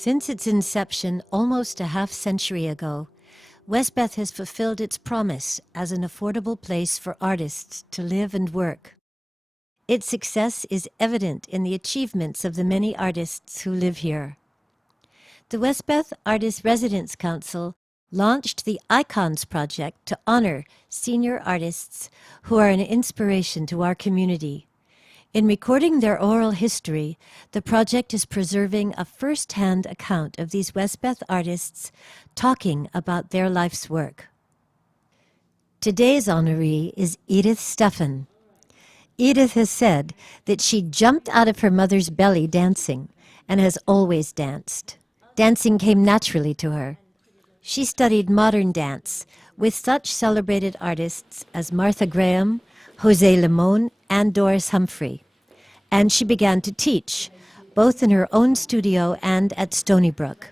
Since its inception almost a half-century ago, Westbeth has fulfilled its promise as an affordable place for artists to live and work. Its success is evident in the achievements of the many artists who live here. The Westbeth Artist Residence Council launched the Icons Project to honor senior artists who are an inspiration to our community. In recording their oral history, the project is preserving a first-hand account of these Westbeth artists talking about their life's work. Today's honoree is Edith Steffen. Edith has said that she jumped out of her mother's belly dancing and has always danced. Dancing came naturally to her. She studied modern dance with such celebrated artists as Martha Graham, José Limón, and Doris Humphrey. And she began to teach, both in her own studio and at Stony Brook.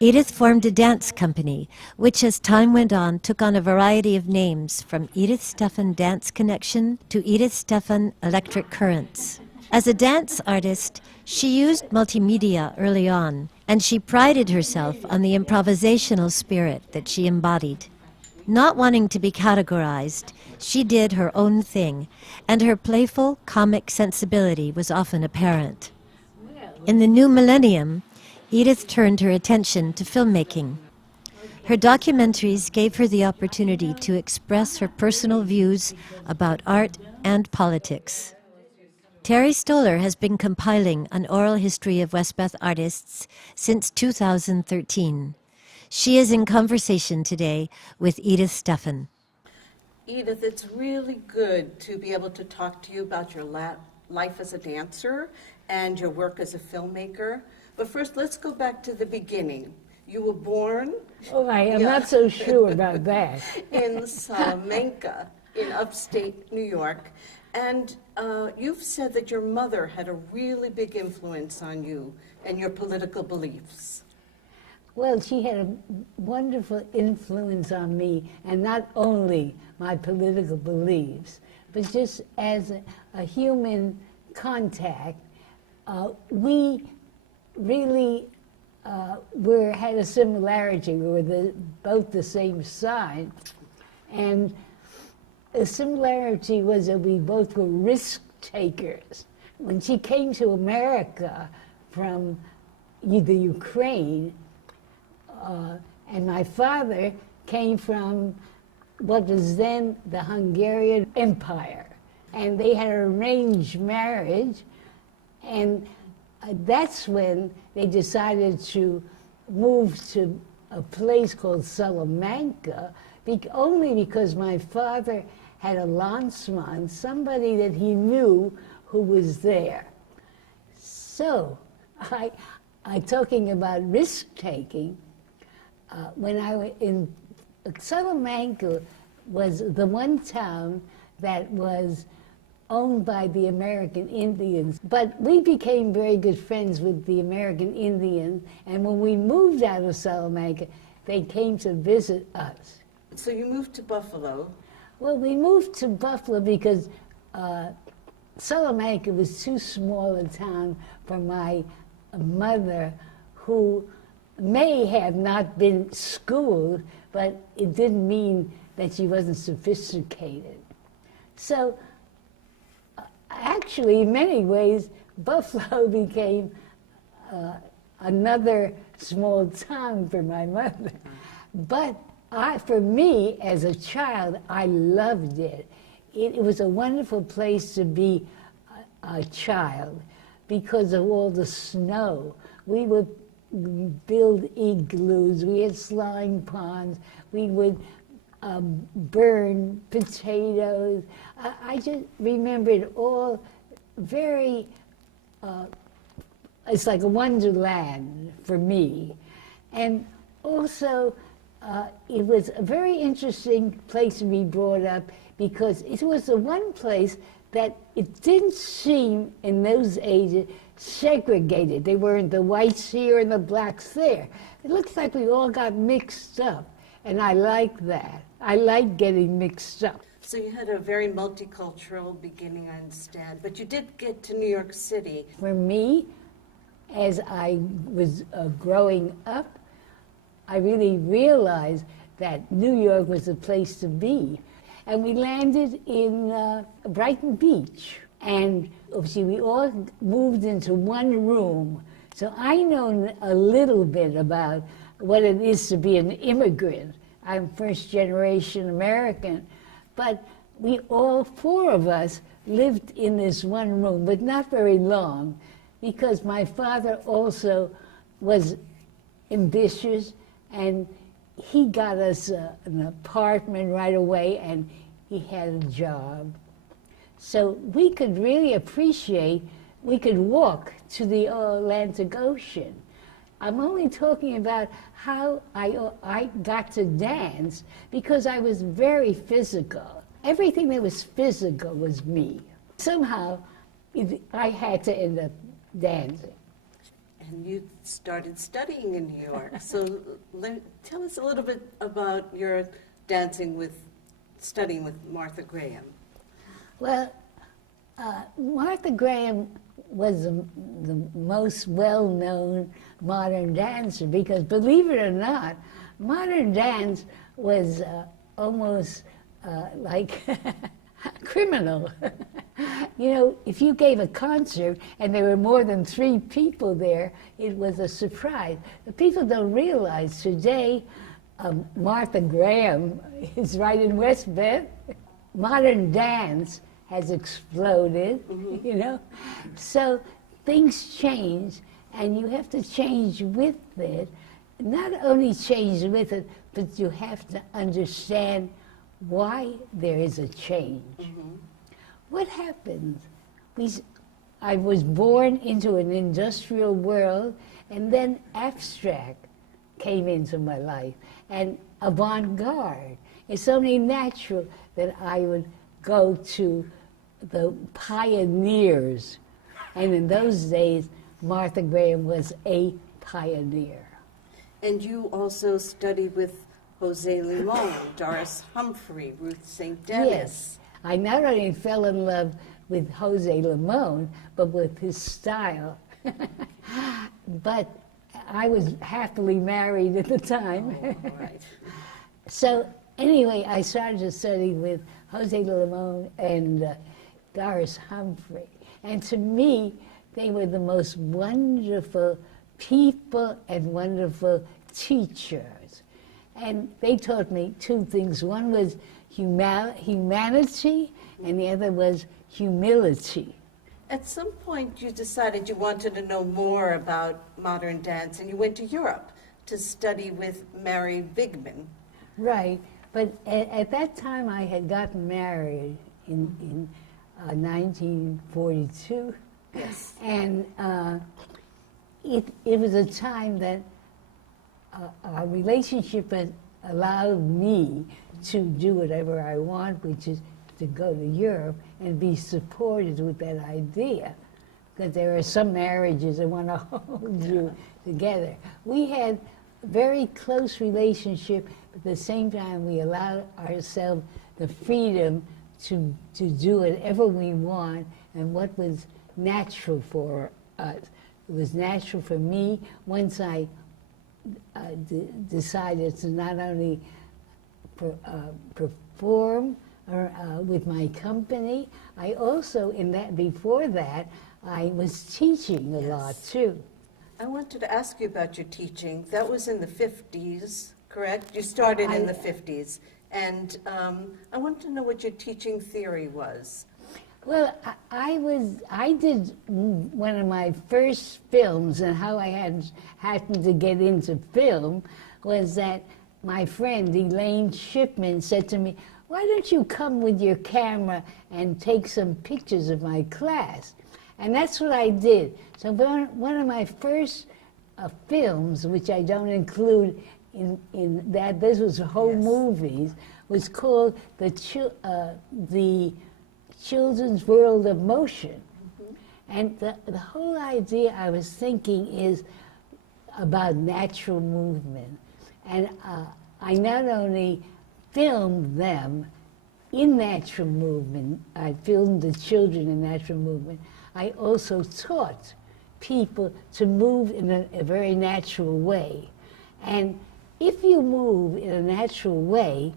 Edith formed a dance company, which as time went on took on a variety of names, from Edith Steffen Dance Connection to Edith Steffen Electric Currents. As a dance artist, she used multimedia early on, and she prided herself on the improvisational spirit that she embodied. Not wanting to be categorized, she did her own thing, and her playful, comic sensibility was often apparent. In the new millennium, Edith turned her attention to filmmaking. Her documentaries gave her the opportunity to express her personal views about art and politics. Terry Stoller has been compiling an oral history of Westbeth artists since 2013. She is in conversation today with Edith Steffen. Edith, it's really good to be able to talk to you about your life as a dancer and your work as a filmmaker. But first, let's go back to the beginning. You were born... Oh, I'm not so sure about that. ...in Salamanca, in upstate New York. And you've said that your mother had a really big influence on you and your political beliefs. Well, she had a wonderful influence on me, and not only my political beliefs, but just as a human contact. We really had a similarity. We were both the same size, and the similarity was that we both were risk takers. When she came to America from the Ukraine, and my father came from what was then the Hungarian Empire. And they had an arranged marriage, and that's when they decided to move to a place called Salamanca, only because my father had a landsman, somebody that he knew who was there. So, talking about risk-taking, when I was in Salamanca was the one town that was owned by the American Indians. But we became very good friends with the American Indians, and when we moved out of Salamanca, they came to visit us. So you moved to Buffalo? Well, we moved to Buffalo because Salamanca was too small a town for my mother, who may have not been schooled, but it didn't mean that she wasn't sophisticated. So actually, in many ways, Buffalo became another small town for my mother. But for me, as a child, I loved it. It was a wonderful place to be a child because of all the snow. We would build igloos, we had slime ponds, we would burn potatoes. I just remember it all very, it's like a wonderland for me. And also, it was a very interesting place to be brought up because it was the one place that it didn't seem in those ages segregated. They weren't the whites here and the blacks there. It looks like we all got mixed up, and I like that. I like getting mixed up. So you had a very multicultural beginning, I understand, but you did get to New York City. For me as I was growing up, I really realized that New York was the place to be. And we landed in Brighton Beach. And obviously we all moved into one room. So I know a little bit about what it is to be an immigrant. I'm first generation American. But we all four of us lived in this one room, but not very long, because my father also was ambitious, and he got us an apartment right away, and he had a job. So we could really appreciate, we could walk to the Atlantic Ocean. I'm only talking about how I got to dance because I was very physical. Everything that was physical was me. Somehow, I had to end up dancing. And you started studying in New York. So tell us a little bit about your studying with Martha Graham. Well, Martha Graham was the most well-known modern dancer because, believe it or not, modern dance was almost like criminal. You know, if you gave a concert and there were more than 3 people there, it was a surprise. The people don't realize today, Martha Graham is right in Westbeth. Modern dance has exploded, you know? So things change, and you have to change with it. Not only change with it, but you have to understand why there is a change. What happens? I was born into an industrial world, and then abstract came into my life, and avant-garde. It's only natural that I would go to the pioneers. And in those days, Martha Graham was a pioneer. And you also studied with Jose Limon, Doris Humphrey, Ruth St. Dennis. Yes. I not only fell in love with Jose Limon, but with his style. But I was happily married at the time. Oh, right. So anyway, I started to study with Jose Limon and Doris Humphrey. And to me, they were the most wonderful people and wonderful teachers. And they taught me 2 things. One was humanity, and the other was humility. At some point, you decided you wanted to know more about modern dance, and you went to Europe to study with Mary Wigman. Right, but at that time I had gotten married in 1942. Yes. And it was a time that our relationship had allowed me to do whatever I want, which is to go to Europe and be supported with that idea. Because there are some marriages that want to hold you together. We had a very close relationship, but at the same time we allowed ourselves the freedom to do whatever we want and what was natural for us. It was natural for me once I decided to not only perform with my company, I also, before that, I was teaching a lot too. I wanted to ask you about your teaching. That was in the 50s, correct? You started in the 50s. And I wanted to know what your teaching theory was. Well, I did one of my first films, and how I happened to get into film was that my friend Elaine Shipman said to me, "Why don't you come with your camera and take some pictures of my class?" And that's what I did. So one of my first films, which I don't include in that, this was whole movies, was called the Children's World of Motion. And the whole idea I was thinking is about natural movement. And I not only filmed them in natural movement, I filmed the children in natural movement, I also taught people to move in a very natural way. And if you move in a natural way,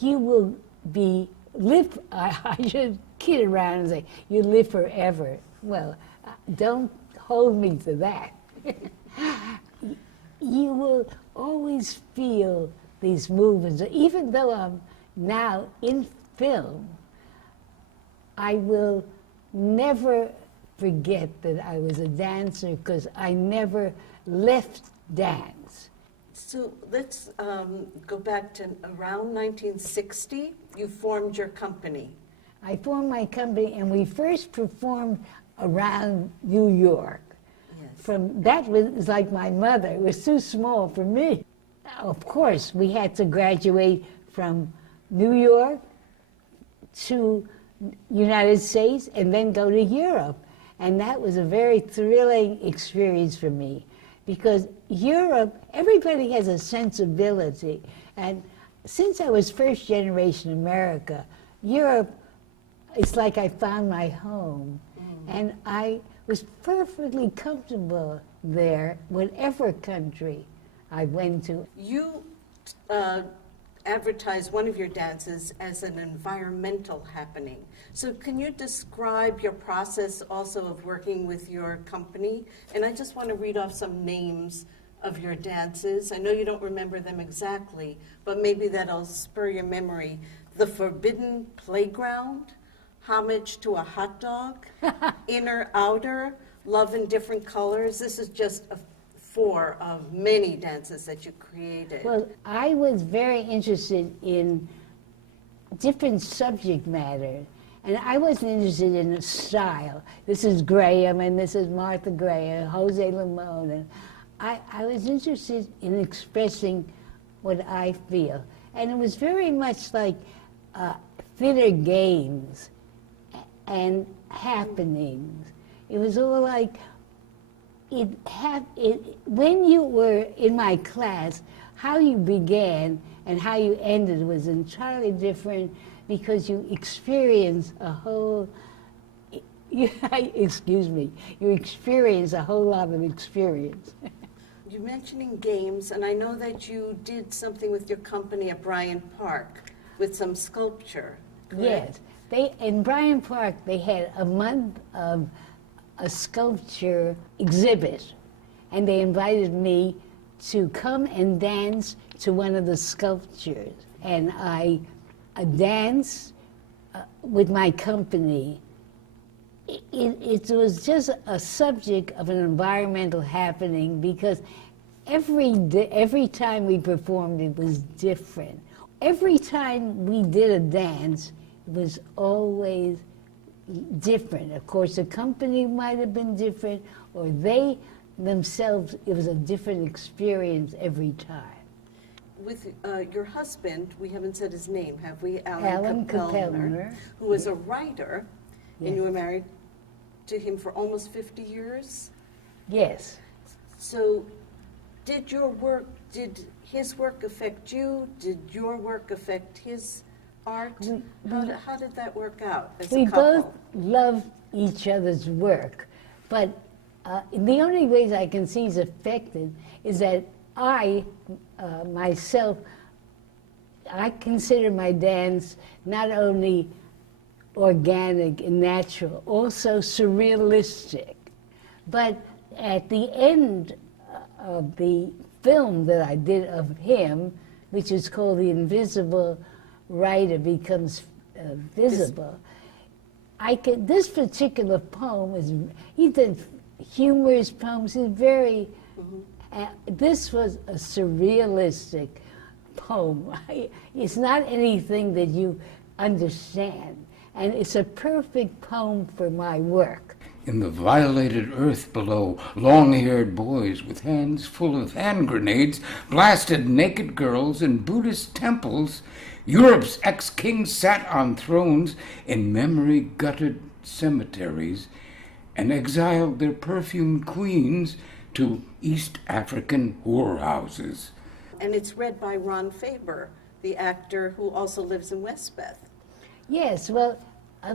you will live, I should kid around and say, you live forever. Well, don't hold me to that. You will always feel these movements. Even though I'm now in film, I will never forget that I was a dancer because I never left dance. So let's go back to around 1960. You formed your company. I formed my company, and we first performed around New York. Yes. That was like my mother. It was too small for me. Of course, we had to graduate from New York to United States and then go to Europe. And that was a very thrilling experience for me, because Europe, everybody has a sensibility. And since I was first generation America, Europe, it's like I found my home. And I was perfectly comfortable there, whatever country I went to. You advertised one of your dances as an environmental happening. So can you describe your process also of working with your company? And I just want to read off some names of your dances. I know you don't remember them exactly, but maybe that'll spur your memory. The Forbidden Playground, Homage to a Hot Dog, Inner Outer, Love in Different Colors. This is just four of many dances that you created. Well, I was very interested in different subject matter, and I wasn't interested in the style. This is Graham, and this is Martha Gray, and Jose Limon, and I was interested in expressing what I feel. And it was very much like theater games and happenings. It was all like, when you were in my class, how you began and how you ended was entirely different, because you experience a whole, excuse me, you experience a whole lot of experience. You're mentioning games, and I know that you did something with your company at Bryant Park with some sculpture. Correct? Yes. In Bryant Park, they had a month of a sculpture exhibit, and they invited me to come and dance to one of the sculptures. And I danced with my company. It was just a subject of an environmental happening, because every time we performed, it was different. Every time we did a dance, it was always different. Of course, the company might have been different, or they themselves, it was a different experience every time. With your husband, we haven't said his name, have we? Alan Kapellner, who was a writer, yes. And you were married to him for almost 50 years? Yes. So did his work affect you? Did your work affect his art? How did that work out as a couple? We both love each other's work, but the only ways I can see it's affected is that myself, I consider my dance not only organic and natural, also surrealistic. But at the end of the film that I did of him, which is called The Invisible Writer Becomes Visible, this particular poem he did humorous poems, he's very, this was a surrealistic poem. It's not anything that you understand, and it's a perfect poem for my work. In the violated earth below, long-haired boys with hands full of hand grenades blasted naked girls in Buddhist temples. Europe's ex-kings sat on thrones in memory-gutted cemeteries and exiled their perfumed queens to East African whorehouses. And it's read by Ron Faber, the actor who also lives in Westbeth. Yes, well,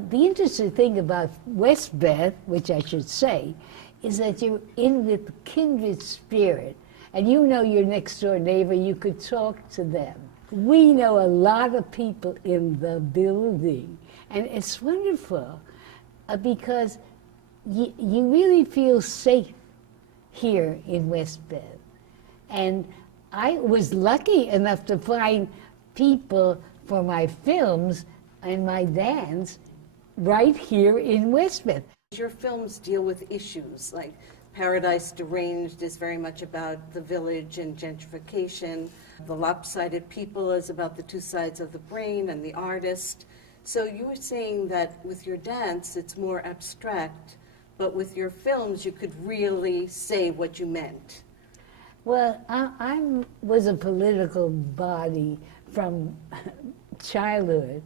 the interesting thing about Westbeth, which I should say, is that you're in with kindred spirit, and you know your next door neighbor, you could talk to them. We know a lot of people in the building, and it's wonderful because you really feel safe here in Westbeth. And I was lucky enough to find people for my films and my dance right here in Westbeth. Your films deal with issues like Paradise Deranged is very much about the village and gentrification. The Lopsided People is about the two sides of the brain and the artist. So you were saying that with your dance, it's more abstract, but with your films, you could really say what you meant. Well, I was a political body from childhood,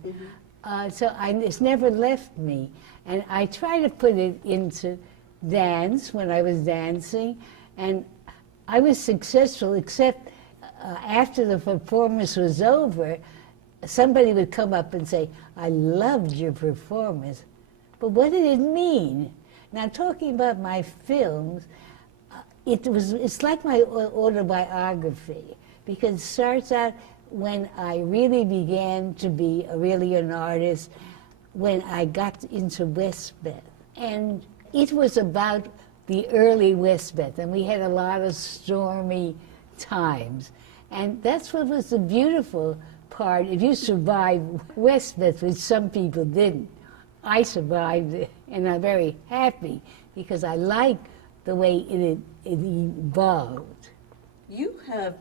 so it's never left me. And I try to put it into dance when I was dancing, and I was successful, except after the performance was over, somebody would come up and say, I loved your performance. But what did it mean? Now, talking about my films, it's like my autobiography, because it starts out when I really began to be really an artist, when I got into Westbeth. And it was about the early Westbeth, and we had a lot of stormy times. And that's what was the beautiful part. If you survived Westbeth, which some people didn't, I survived it, and I'm very happy because I like the way it evolved. You have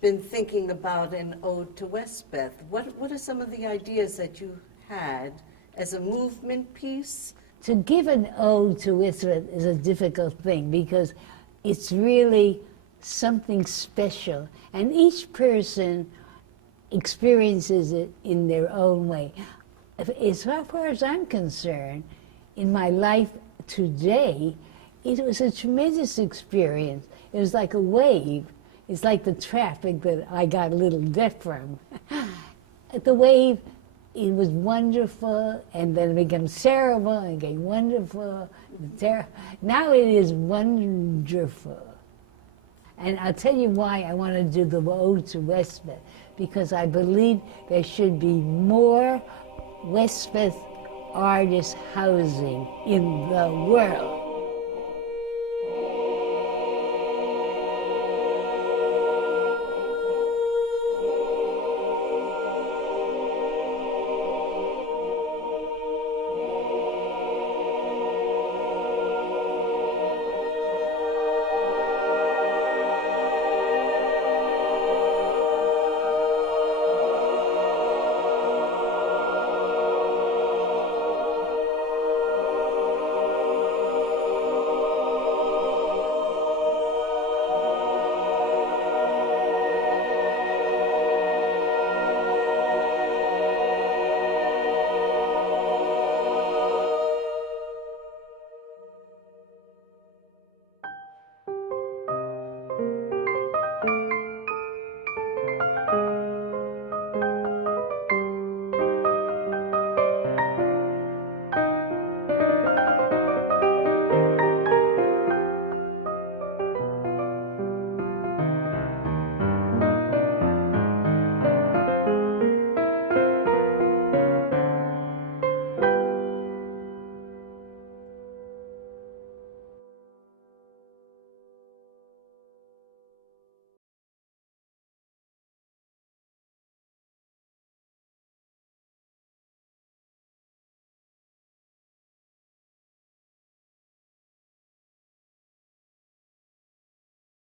been thinking about an ode to Westbeth. What are some of the ideas that you had as a movement piece? To give an ode to Westbeth is a difficult thing because it's really something special, and each person experiences it in their own way. As far as I'm concerned, in my life today, it was a tremendous experience. It was like a wave. It's like the traffic that I got a little deaf from. The wave, it was wonderful, and then it became terrible, and it became wonderful. Now it is wonderful. And I'll tell you why I want to do the ode to Westbeth, because I believe there should be more Westbeth artist housing in the world.